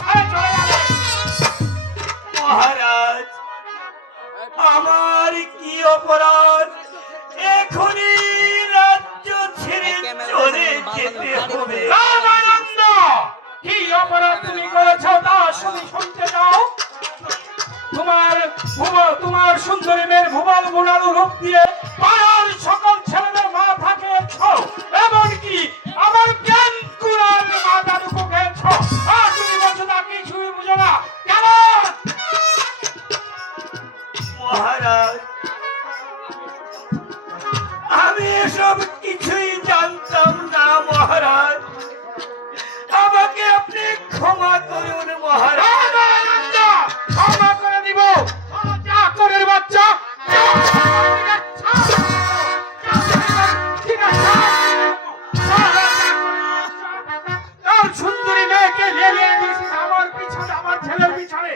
ছেড়ে চলে যাবে। মহারাজ, আমার কি অপরাধ এখনই রাজ্য ছেড়ে চলে যেতে হবে? রামানন্দ, কি অপরাধ তুমি করেছো তা শুনতে চাও? তোমার সুন্দরী মেয়ের ভুবন গুণালু রূপ দিয়ে পাড়ার সকল ছেলেদের মাথা খেয়েছ, এমনকি আমার জ্ঞান কুড়াল মাথাটুকু খেয়েছ। আর তুমি বলছো তা কিছুই বুঝো না কেন? মহারাজ, আমি এসব কিছুই জানতাম না মহারাজ, আমাকে আপনি ক্ষমা করুন মহারাজ। রামানন্দ, ক্ষমা করে দিব। চাকরের বাচ্চা, সুন্দরী মেয়েকে নিয়ে দিয়েছিস আমার পিছনে, আমার ছেলের পিছনে।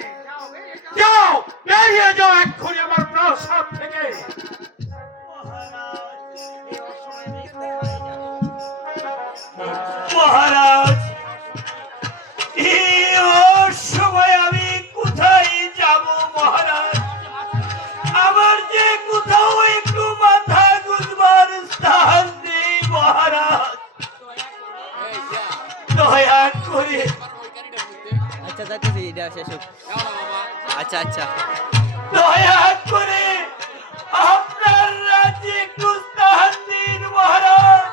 যাও, বেরিয়ে যাও এক্ষুনি আমার প্রাসাদ থেকে। মহারাজ, এই সময় আমি কোথায় যাব মহারাজ? আমার যে কোথাও একটু মাথা গুঁজবার স্থান নেই মহারাজ, দয়া করে। আচ্ছা যাচ্ছি, এটা শেষ হোক। আচ্ছা আচ্ছা, দয়া করে আপনার রাজ্যে একটু স্থান দিন মহারাজ।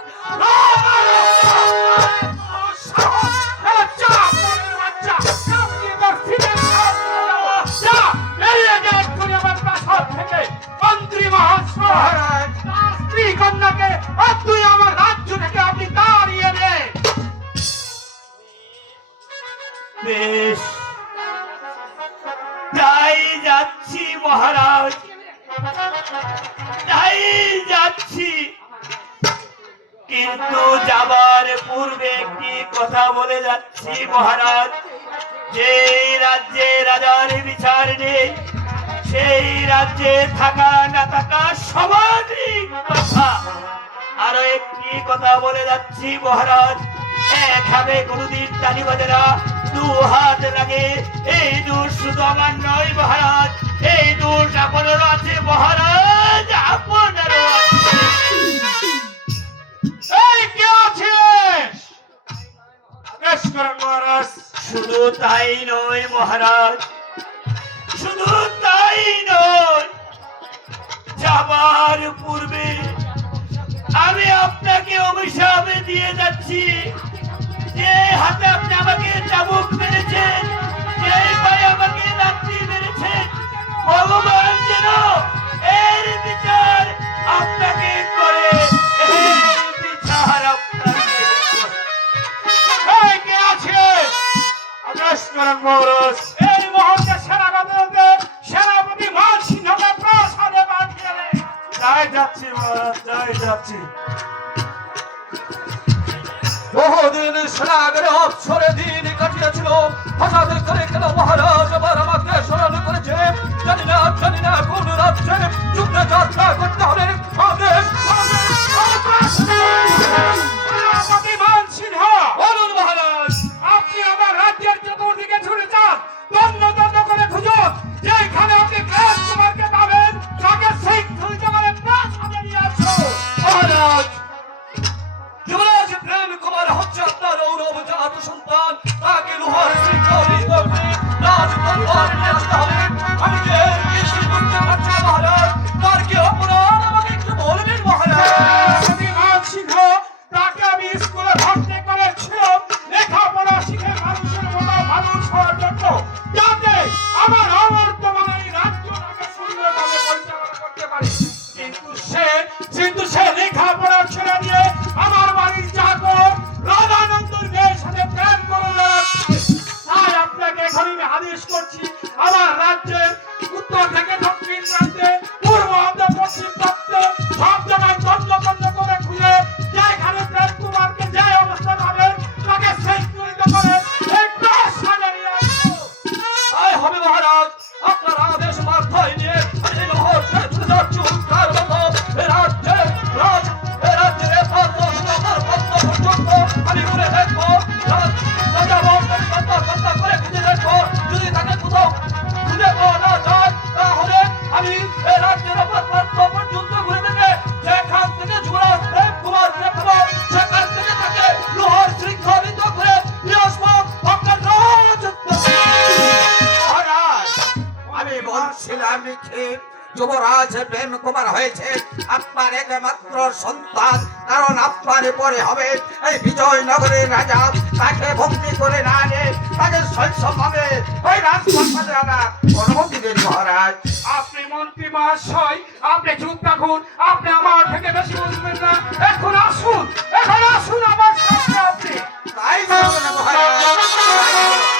তুই আমার রাজ্য থেকে আপনি তাড়িয়ে দে। বেশ, তাই যাচ্ছি মহারাজ, তাই যাচ্ছি। কিন্তু যাবার পূর্বে একটি কথা বলে যাচ্ছি মহারাজ, যে রাজ্যে রাজার বিচার নেই সেই রাজ্যে থাকা না থাকা সমানই কথা। আরো একটি কথা বলে যাচ্ছি মহারাজ, এক হাতে কোনদিন তালি বাজে না, দু হাত লাগে। এই দোষ শুধু আমার নয় মহারাজ, এই দোষ আপনারও আছে মহারাজ, আপনারও আছে। এই কে আছিস? আদেশ করেন মহারাজ। শুধু তাই নয় মহারাজ, শুধু তাই নয়, যাবার পূর্বে আমি আপনাকে অভিশাপ দিয়ে যাচ্ছি। যে হাতে আপনি আমাকে চাবুক মেরেছেন, যে পায়ে আমাকে লাথি মেরেছেন, ভগবান যেন এর বিচার আপনাকে করে, এর বিচার আপনাকে করে। এই কে আছিস? আদেশ করেন মহারাজ। এই মুহূর্তে সেনাপতি মান সিংহকে প্রাসাদে পাঠিয়ে দে। তাই যাচ্ছি মহারাজ, তাই যাচ্ছি। বহুদিন সেনাগারে অবসরে দিন কাটিয়েছিল, হঠাৎ করে কেন মহারাজ আবার আমাকে স্মরণ করেছে? জানি না কোন রাজ্যে যুদ্ধে যাত্রা করতে হবে। আদেশ, সেনাপতি মান সিংহ, বলুন মহারাজ। আপনি আমার রাজ্যের চতুর্দিকে ছুটে যান, তন্ন করে খুঁজুন। যেখানে আপনি প্রেম কুমারকে পাবেন তাকে শৃঙ্খলিত করে প্রাসাদে নিয়ে আসুন। মহারাজ, যুবরাজ প্রেম কুমার হচ্ছে আপনার ঔরবজাত সন্তান, তাকে লোহার শৃঙ্খলিত করে রাজদরবার নিয়ে আসতে হবে। আমি যে কিছুই বুঝতে পারছি না মহারাজ, তার কি অপরাধ আমাকে একটু বলবেন মহারাজ? সেনাপতি মান সিংহ, তাকে আমি স্কুলে ভর্তি করেছিলাম লেখাপড়া শিখে মানুষের মতো মানুষ হওয়ার জন্য, যাতে আমার অবর্তমানে এই রাজ্যটাকে সুন্দরভাবে পরিচালনা করতে পারি। কিন্তু সে লেখাপড়া ছেড়ে দিয়ে আমার বাড়ির চাকর রাধানন্দর মেয়ের সাথে প্রেম করে বেড়াচ্ছে। তাই আপনাকে এখন আমি আদেশ করছি, আমার রাজ্যের উত্তর থেকে দক্ষিণ প্রান্তে, পূর্ব হতে পশ্চিম প্রান্তে সব জায়গায় তন্ন করে খুঁজে যেখানে প্রেম কুমারকে যে অবস্থা পাবেন তাকে শৃঙ্খলিত করে এই প্রাসাদে নিয়ে আসুন। তাই হবে মহারাজ, আপনার আদেশ মাথায় নিয়ে আমি এই মুহূর্তে চলে যাচ্ছি। কাছে প্রেম কুমার হয়েছে আপনার একমাত্র সন্তান, কারণ আপনার পরে হবে এই বিজয়নগরের রাজা। তাকে বন্দি করে না আনে, তাকে শৈশবভাবে ওই রাজপ্রাসাদে আনা অনুমতি দিন মহারাজ। আপনি মন্ত্রী মহাশয়, আপনি চুপ থাকুন, আপনি আমার থেকে বেশি বুঝবেন না। এখন আসুন, এখন আসুন আমার সাথে আপনি। তাই বলবো না মহারাজ, তাই বলবো।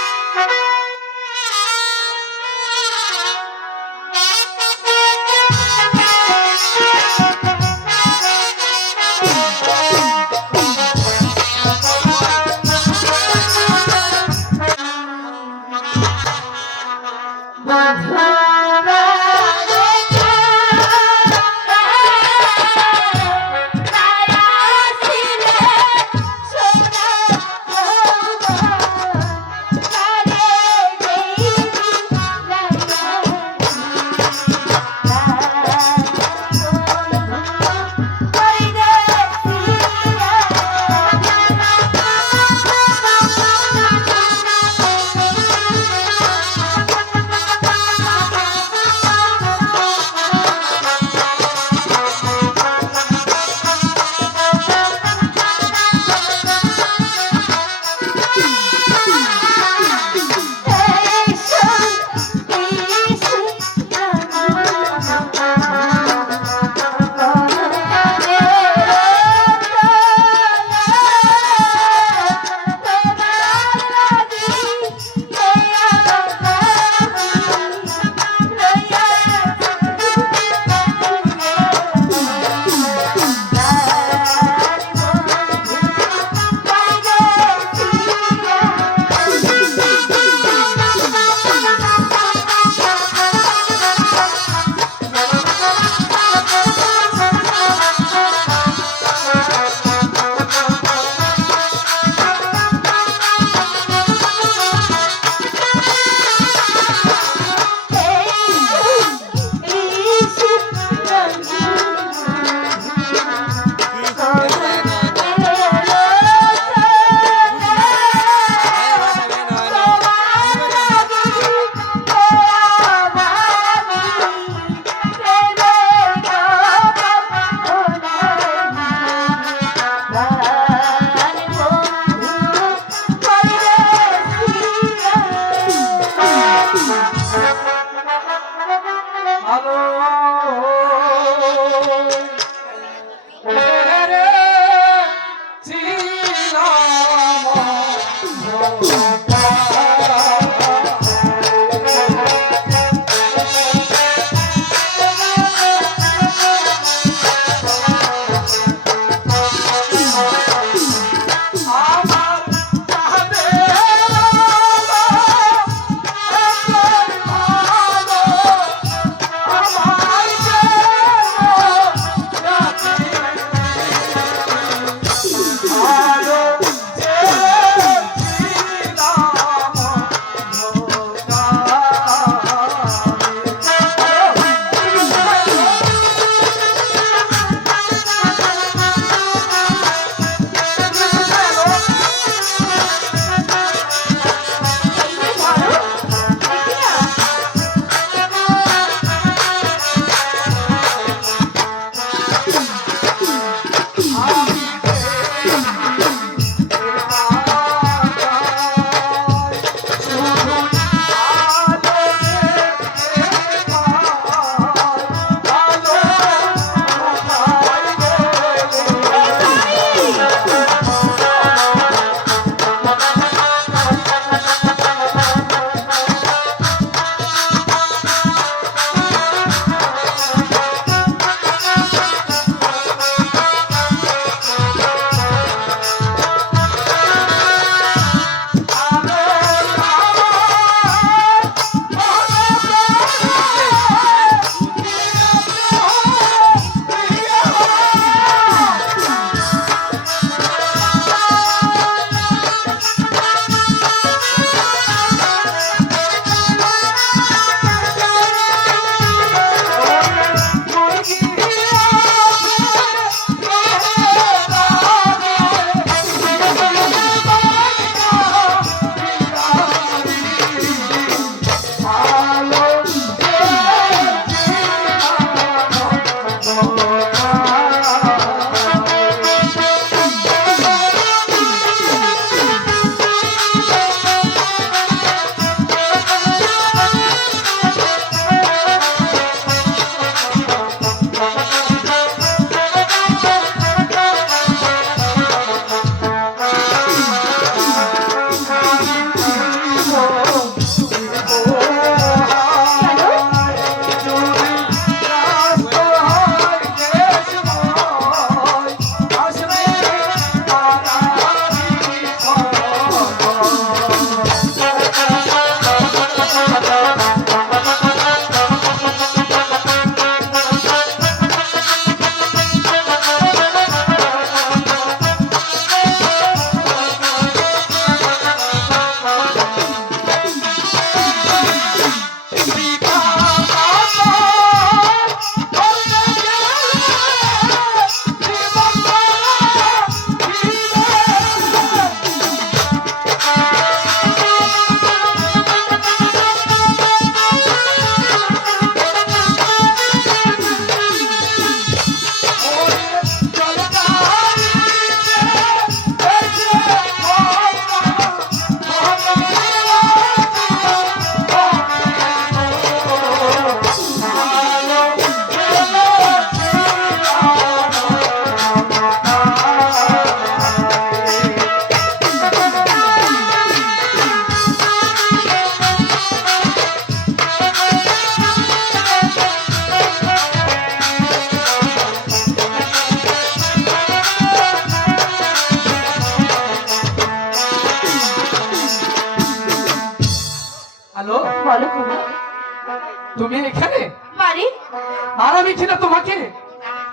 দেখি না তোমাকে,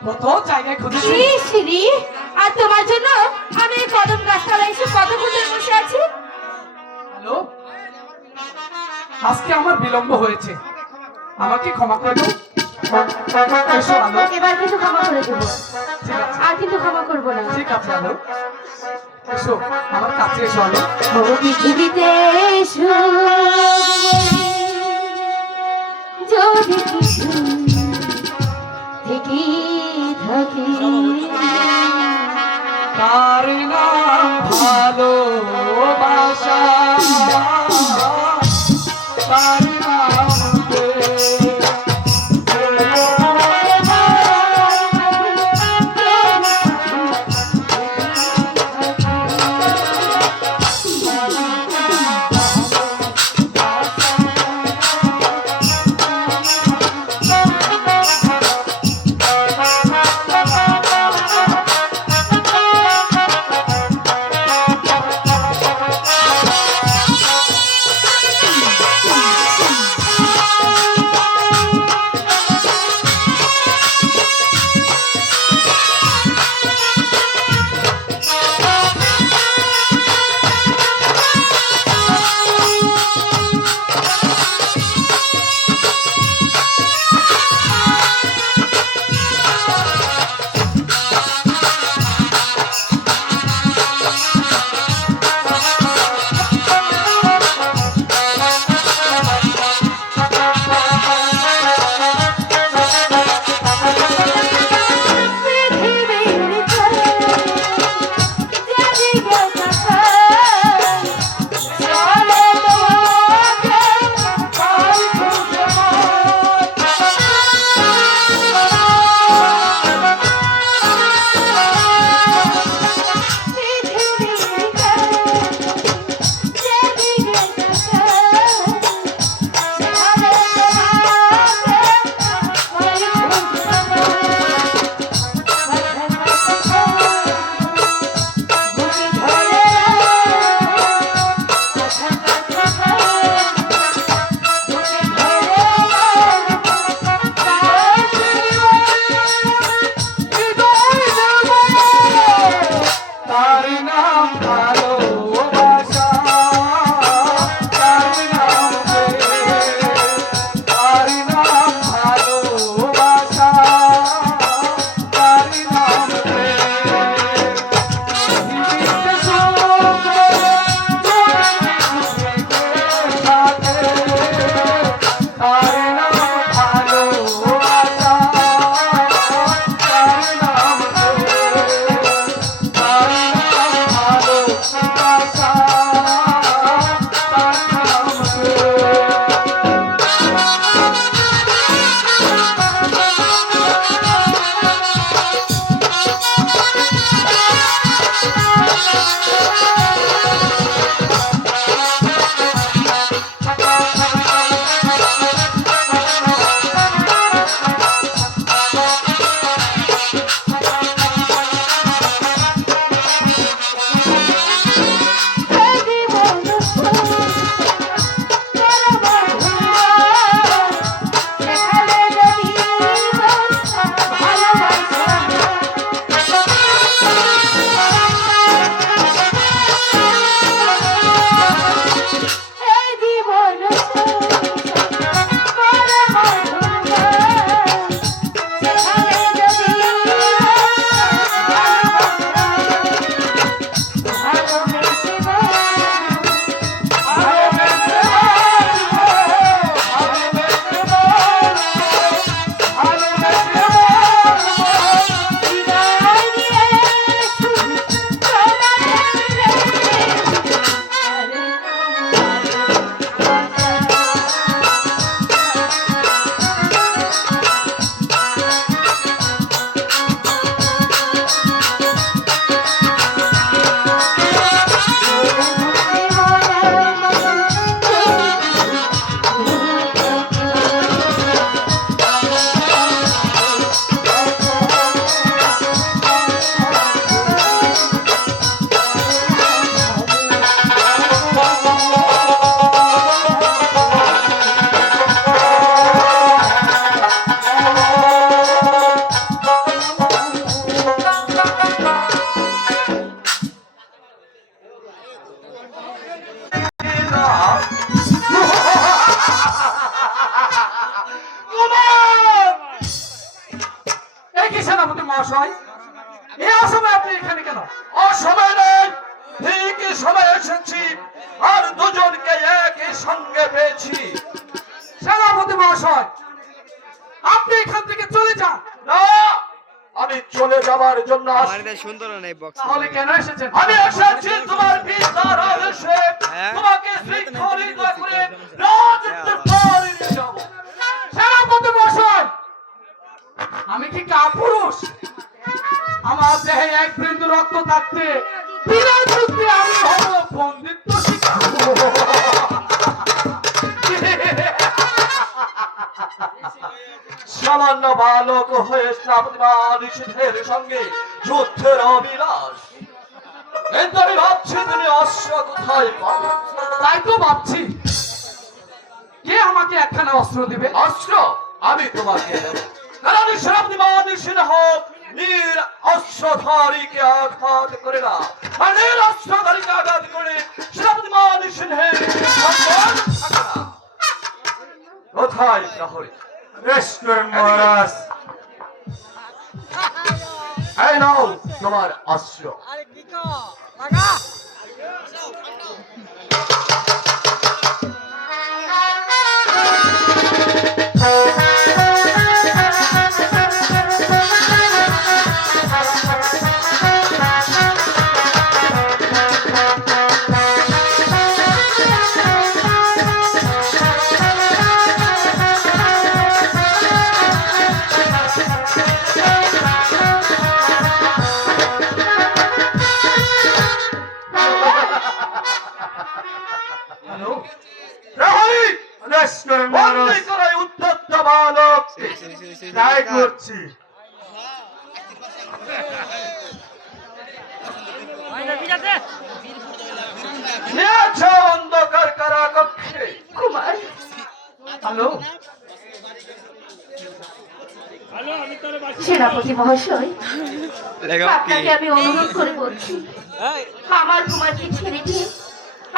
কত জায়গায় খুঁজেছি। শ্রী আর তোমার জন্য আমি এই কদম গাছতলায় এসে কতক্ষণ ধরে বসে আছি। হ্যালো, আজকে আমার বিলম্ব হয়েছে, আমাকে ক্ষমা করে দাও। এসো আলো। এবার কিন্তু ক্ষমা করে দেবো, ঠিক আছে, আর কিন্তু ক্ষমা করবো না। ঠিক আছে আলো, এসো আমার কাছে এসো আলো। ও পৃথিবীতে সুখ যদি কিছু থেকে থাকে, তার নাম ভালোবাসা, তার নাম সেনাপতি মহাশয়, এই অসময়ে আপনি এখানে কেন? অসময় নেই, ঠিক সময় এসেছি, আর দুজনকে একই সঙ্গে পেয়েছি। সেনাপতি মহাশয়, আপনি এখান থেকে চলে যান। না, আমি চলে যাবার জন্য আমার এটা সুন্দর নেই বক্স। তাহলে কেন এসেছেন? আমি এসেছি তোমার পিতার আদেশে হ্যাঁ? তোমাকে শৃঙ্খলিত করে রাজদরবারে নিয়ে যাব। সেনাপতি মহাশয়, আমি কি কাপুরুষ? আমার দেহে এক বিন্দু রক্ত থাকতে বিনা যুদ্ধে আমি হব বন্দিত্ব শিকার। সামান্য বালক হয়ে স্থাপতিমান নিষেধের সঙ্গে যুদ্ধের অবিলাস, কিন্তু আমি ভাবছি তুমি অশ্ব কোথায় পাবে। তাই তো ভাবছি, কে আমাকে একখানা অস্ত্র দিবে? অস্ত্র আমি তোমাকে দেব, কারণ স্থাপতিমান নিষেধ হোক নীর অস্ত্রধারীকে আঘাত করে না, আর নীর অস্ত্রধারীকে আঘাত করে স্থাপতিমান নিষেধের সম্মান থাকে না। কোথায় প্রহরী? মহারাজ, এই নাও তোমার অস্ত্র। প্রহরী, বন্দী করে উদ্ধত বালককে। তাই করছি। নিয়েছ অন্ধকার কারাকক্ষে। কুমার, হ্যালো, সেনাপতি মহাশয়, লেগো কি? আপনাকে আমি অনুরোধ করে বলছি, আমার কুমারকে ছেড়ে দিয়ে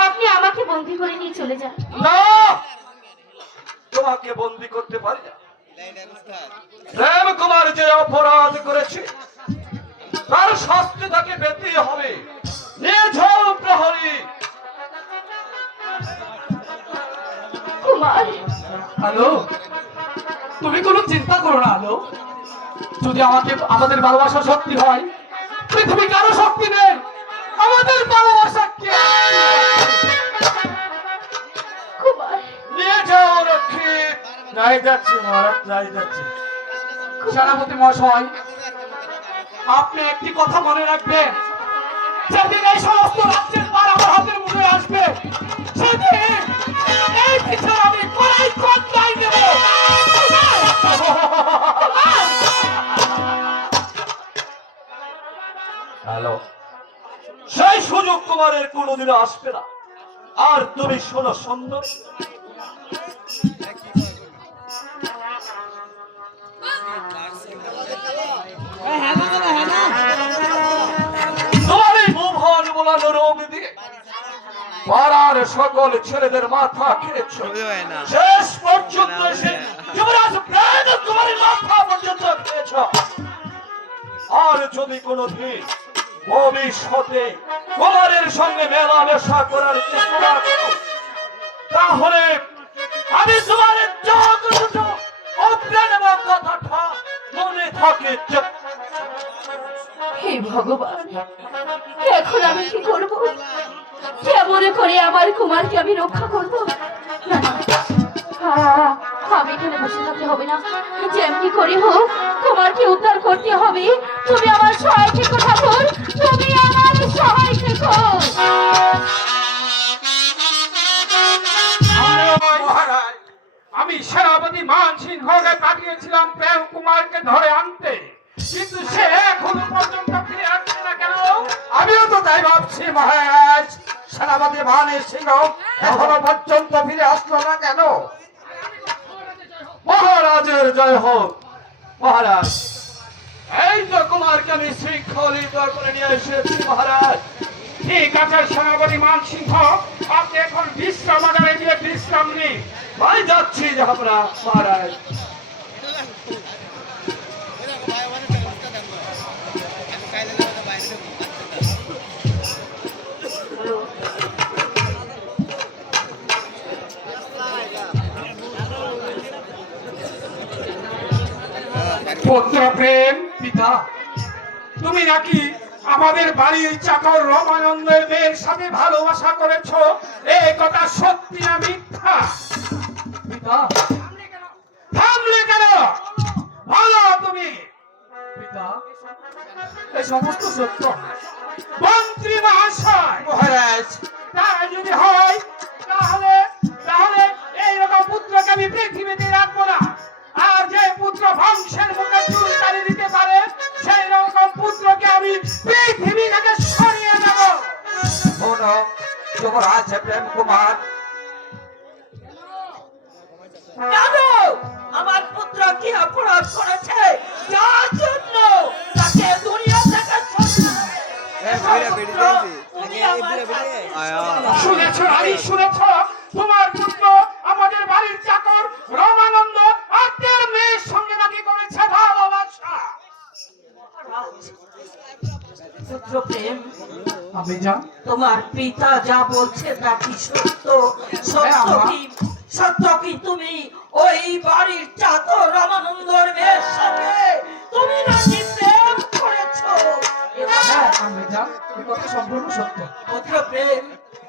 আপনি আমাকে বন্দি করে নিয়ে চলে যান। না, তোমাকে বন্দী করতে পারি না। প্রেম কুমার যে অপরাধ করেছে তার শাস্তি তাকে পেতে হবে। নিয়ে যাও প্রহরী। কুমার, হ্যালো, তুমি কোনো চিন্তা করো না। হ্যালো, যদি আমাদের ভালোবাসা শক্তি হয়, পৃথিবী কারো শক্তি নেই। আমাদের ভালোবাসা কে? কুমার, নিয়ে যাও রক্ষী। যাই যাচ্ছি মহারাজ, যাই যাচ্ছি। সেনাপতি মহাশয়, আপনি একটি কথা মনে রাখবেন, যেদিন এই সমস্ত রাজ্যের পার আমার হাতের মুখে আসবে, সেদিন এই বিচার আমি কড়াই কড়াই দেব। হ্যালো, সেই সুযোগ কুমারের কোনোদিনও আসবে না। আর তুমি শোনো সুন্দর, তোমার এই মোহন বোলানো রোগ দিয়ে পাড়ার সকল ছেলেদের মাথা খেয়েছ। হয় না। শেষ পর্যন্ত এসে যুবরাজ প্রাণ তোমার মাথা পর্যন্ত খেয়েছ। আর যদি কোনোদিন ভবিষ্যতে কুমারের সঙ্গে মেলামেশা করার চেষ্টা করো, তাহলে আমি তোমার কথাটা মনে থাকে। হে ভগবান, এখন আমি কি করব? কেমন করে আমার কুমারকে আমি রক্ষা করব? না না, আমি এখানে বসে থাকতে হবে না। যেমনি করে হোক কুমারকে উদ্ধার করতে হবে। তুমি আমার সহায় থেকো ঠাকুর, তুমি আমার সহায় থেকো। মহারাজ, আমি সেনাপতি মান সিংহকে পাঠিয়েছিলাম প্রেম কুমারকে ধরে আনতে, কিন্তু সে এখনো পর্যন্ত ফিরে আসছে না কেন? আমিও তো তাই ভাবছি মহারাজ, সেনাপতি মান সিংহ এখনো পর্যন্ত ফিরে আসলো না কেন? মহারাজের জয় হোক। মহারাজ, এই তো কুমারকে আমি শৃঙ্খলিত করে নিয়ে এসেছি। মহারাজ, ঠিক আছে সেনাপতি মান সিংহ, আপনি এখন বিশ্রামাগারে গিয়ে বিশ্রাম নিন। ভাই যাচ্ছি যাহারা। মহারাজ, পিতা তুমি নাকি আমাদের বাড়ির চাকর রমানন্দের মেয়ের সাথে ভালোবাসা করেছো, এই কথা সত্যি না মিথ্যা? পিতা থামলে কেন? বলো তুমি। পিতা এই সমস্ত সত্য। মন্ত্রী মহাশয়, মহারাজ তাই যদি হয় তাহলে তাহলে এইরকম পুত্রকে আমি পৃথিবীতে রাখবো না। আর যে পুত্র বংশের মুখে চুল কালি দিতে পারে সেই রকম পুত্রকে আমি পৃথিবী থেকে সরিয়ে দেব। শোনো যুবরাজ প্রেম কুমার, কেন আমার পুত্র কি অপরাধ করেছে যার জন্য তাকে দুনিয়া থেকে শুনেছ রানী, শুনেছ তোমার পুত্র আমাদের বাড়ির চাকর রমানন্দ আত্মের মেয়ের সঙ্গে নাকি করেছে ভালোবাসা। পুত্র প্রেম, আমি যা তোমার পিতা যা বলছে তা কি সত্য? সত্য কি তুমি ওই বাড়ির চাকর রামানন্দর মেয়ের সঙ্গে তুমি নাকি প্রেম করেছো? হ্যাঁ আমি যা এই কথা সম্পূর্ণ সত্য। পুত্র প্রেম,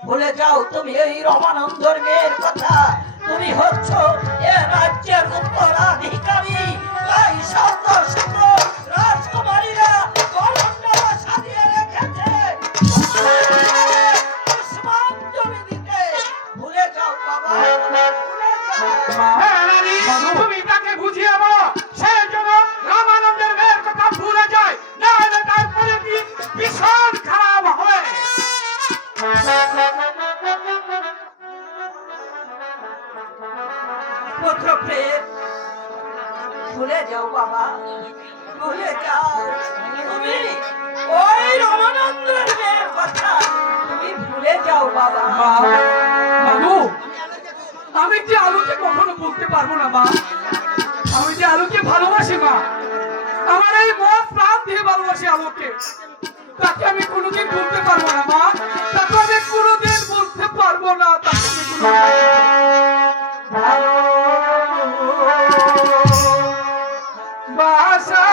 ভুলে যাও তুমি এই রমানন্দর মেয়ের কথা। তুমি হচ্ছ এ রাজ্যের উত্তরাধিকারী। তাই শত শত রাজকুমারীরা গভর্নরা সাজিয়ে রেখেছে পুষ্পাঞ্জলি দিতে। ভুলে যাও বাবা, ভুলে যাও। হ্যাঁ রানী, তুমি তাকে বুঝিয়ে বলো সেই জন্য রামানন্দের মেয়ের কথা ভুলে যায়, না হলে তার পরিণতি ভীষণ খারাপ হবে। পুত্র প্রেম, ভুলে যাও বাবা, ভুলে যাও। তুমি ওই রমানন্দের মেয়ের কথা তুমি ভুলে যাও বাবা। মা, বাবু আমি যে আলোকে কখনো বলতে পারবো না মা। আমি যে আলোকে ভালোবাসি মা, আমার এই মন প্রাণ দিয়ে ভালোবাসি আলোকে। তাকে আমি কোনোদিন বলতে পারবো না মা, তাকে আমি কোনোদিন বলতে পারবো না। তাকে আমি বাসা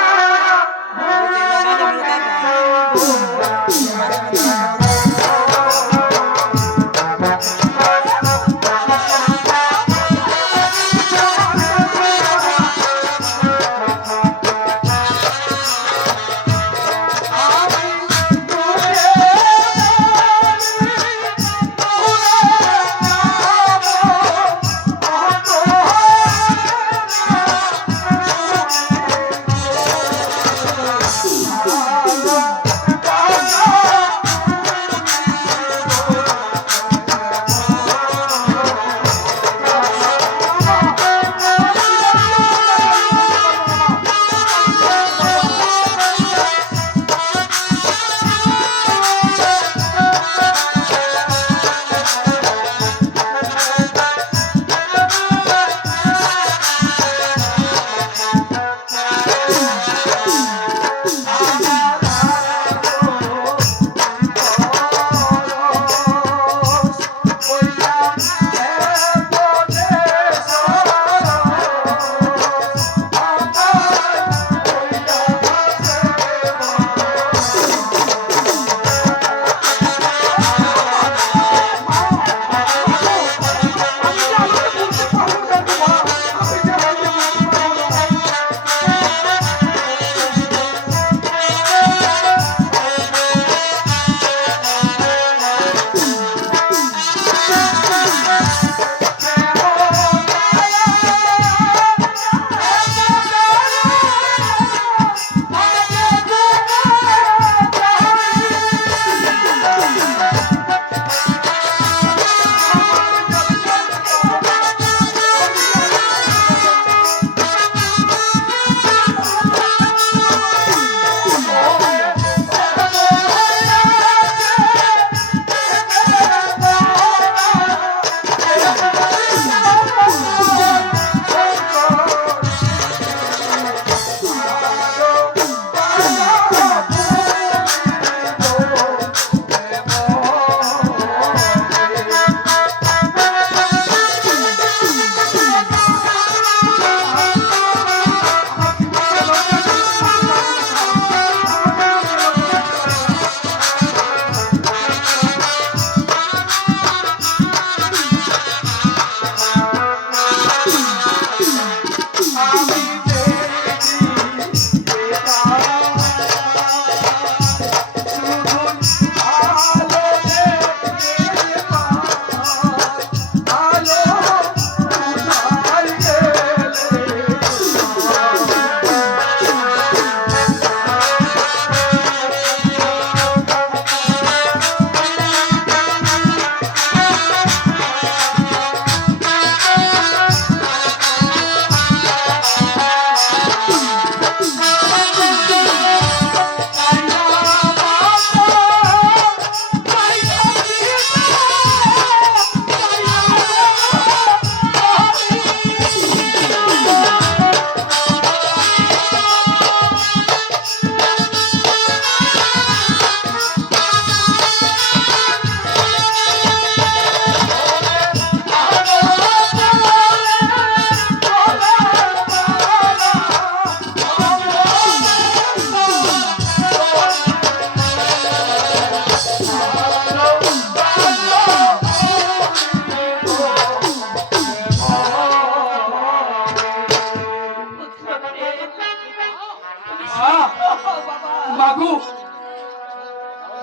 মাগু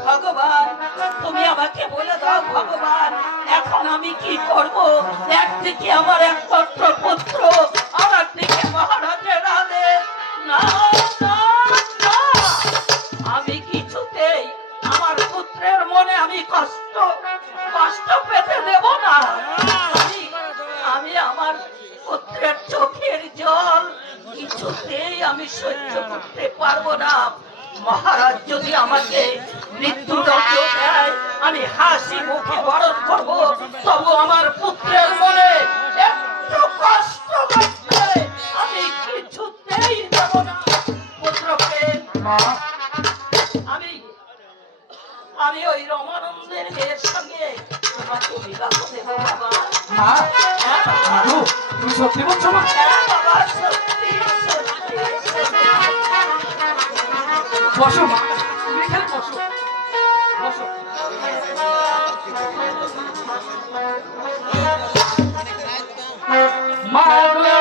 ভগবান তুমি আমাকে বলে দাও ভগবান এখন আমি কি করব একদিকে আমার একমাত্র পুত্র আর একদিকে মহারাজের আদেশ না না না আমি কিছুতেই আমার পুত্রের মনে আমি কষ্ট পেতে দেব না আমি আমার পুত্রের চোখের জল কিছুতেই আমি সহ্য করতে পারবো না মহারাজ যদি আমাকে মৃত্যুদণ্ড দেয় আমি হাসি মুখে বরণ করবো তবু আমার পুত্রের মনে একটু কষ্ট করতে আমি কিছুতেই দেব না পুত্রকে আমি ওই রমানন্দের মেয়ের সঙ্গে তোমাকে বিবাহ দেবো বাবা মা হ্যাঁ বাবা, মাগু তুমি সত্যি বলছো মা হ্যাঁ বাবা সত্যি সত্যি সত্যি। বসো মা তুমি এখানে বসো বসো মা গো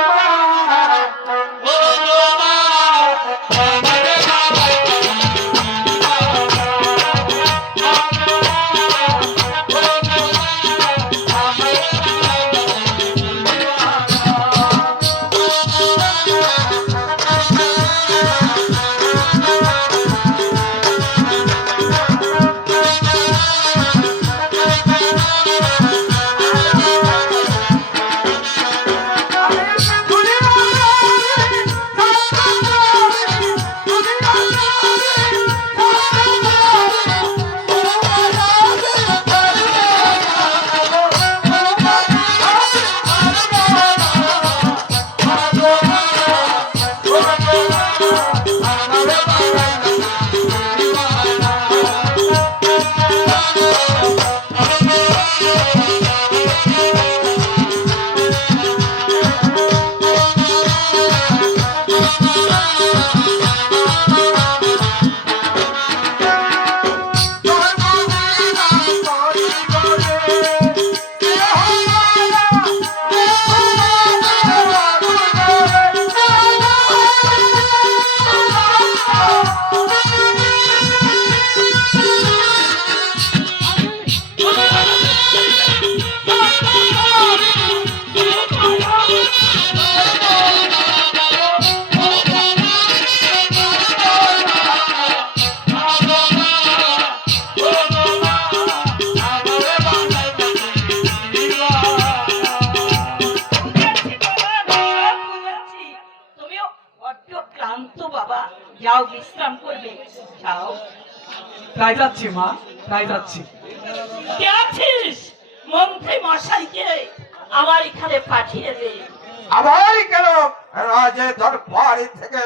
তুমিও বড্ড ক্লান্ত বাবা যাও বিশ্রাম করবে যাও তাই যাচ্ছি মা তাই যাচ্ছি কে আছিস মন্ত্রী মশাইকে আমার এখানে পাঠিয়ে দে আবার কেন রাজের দরবারে থেকে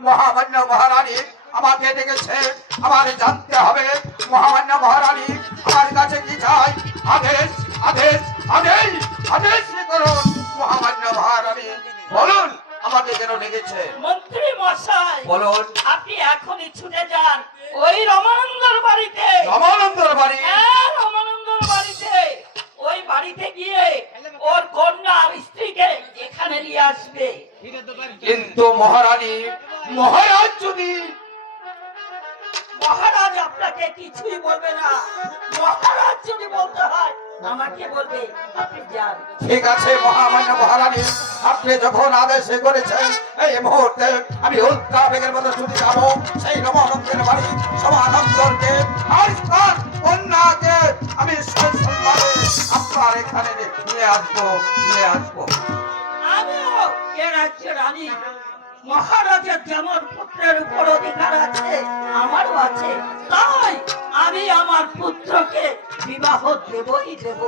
মহামান্য মহারানী আমাকে ডেকেছে আমার জানতে হবে মহামান্য মহারানী আমার কাছে কি চাই আদেশ আদেশ আদেশ আদেশ করুন মহামান্য মহারানী বলুন আমাকে কেন ডেকেছে মন্ত্রী মশাই বলুন আপনি এখনই ছুটে যান ওই রমানন্দর বাড়িতে রমানন্দর বাড়ি হ্যাঁ রমানন্দর বাড়িতে ওই বাড়িতে গিয়ে ওর কন্যা আর স্ত্রীকে এখানে নিয়ে আসবে কিন্তু মহারানী মহারাজ যদি মহারাজ আপনাকে কিছুই বলবে না মহারাজ যদি বলতে হয় আমাকে বলবে আপনি যান ঠিক আছে মহামান্য মহারানী আপনি যখন আদেশ করেছেন এই মুহূর্তে আমি উল্কা বেগের মতো ছুটে যাবো সেই রমানন্দের বাড়ি সমানন্দকে আর তার কন্যাকে আমি সসম্মানে আপনার এখানে নিয়ে আসবো আমিও এ রাজ্যের রানী মহারাজের যেমন পুত্রের উপর অধিকার আছে আমারও আছে তাই আমি আমার পুত্রকে বিবাহ দেবই দেব